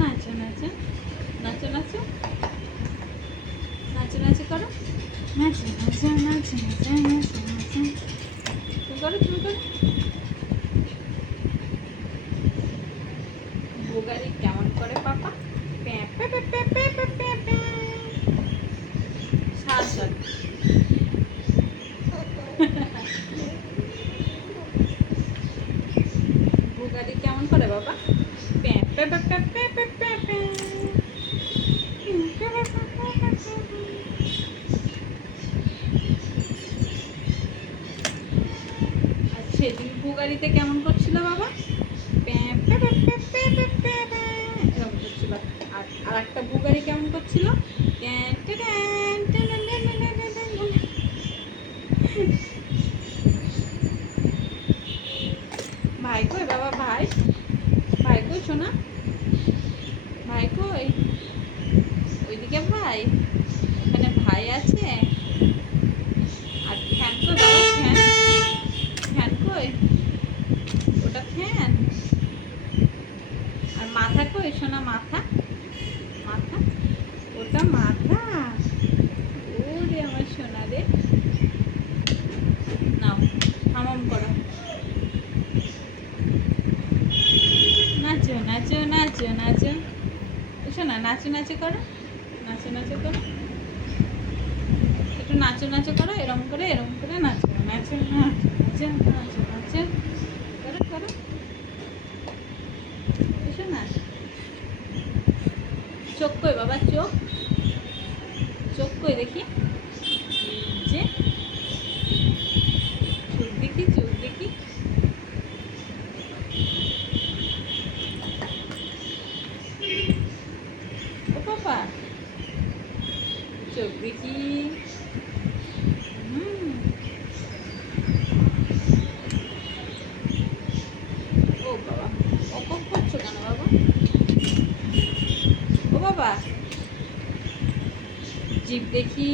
নাচো নাচো নাচো। নাচো নাচো। নাচো করো। নাচো নাচো নাচো নাচো নাচো। তুমি করো তুমি করো। করছে তুমি গাড়িতে কেমন করছিল বাবা এরকম আর আর একটা বুগারি কেমন করছিল ভাই কই বাবা ভাই ভাই কই শোনা ভাই কই ওইদিকে ভাই এখানে ভাই আছে ওটা মাথা। ওরে আমার সোনা রে। নাও, হামাম করো। নাচো নাচো নাচো নাচো। শোনা নাচো নাচো করো। নাচো নাচো করো। একটু নাচো নাচো করো, এরম করে এরম করে নাচো। নাচো নাচো নাচো নাচো নাচো করো করো এসো না চোখ কই বাবা, চোখ। চোখ কই দেখি। যে। চোখ দেখি চোখ দেখি। ও পাপা। চোখ দেখি। হুম ও বাবা অপক করছ কেন বাবা ও বাবা জিপ দেখি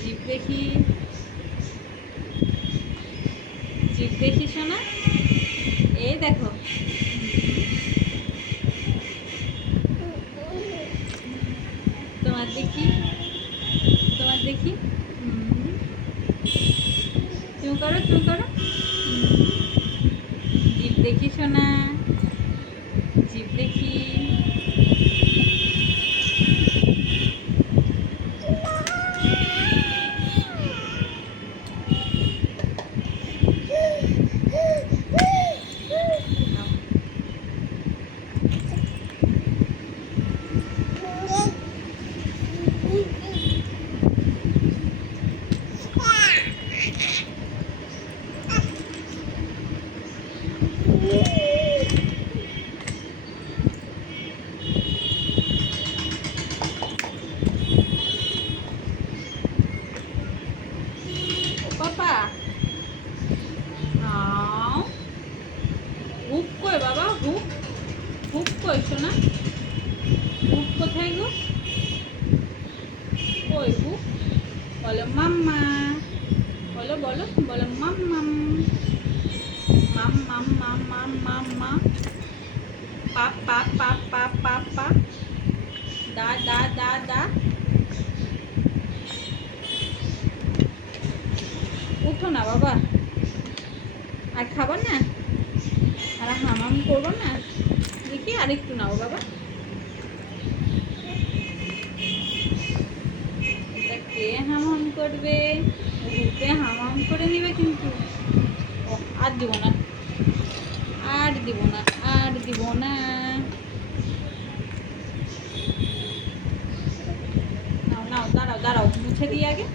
জিপ দেখি জিপ দেখি শোনা এই দেখো তোমার দেখি তোমার দেখি। তুমি করো তুমি করো। জিপ দেখি শোনা পাপা নাও হুক কই বাবা হুক হুক কই শোনা হুক কোথায় গো কই হুক বলো মাম্মা বলো বলো বলো মাম্মাম মাম মাম মাম মাম মাম মা পা পা পা পা পা পা দা দা দা দা উঠো না বাবা। আর খাবার না? আর হামাম করব না? দেখি আর একটু নাও বাবা। এটা কে হামাম করবে? রূপে হামাম করে নিবে কিন্তু। ও, আর দিব না। আর দিব না, আর দিব না। নাও নাও, দাঁড়াও দাঁড়াও, মুছে দিই আগে।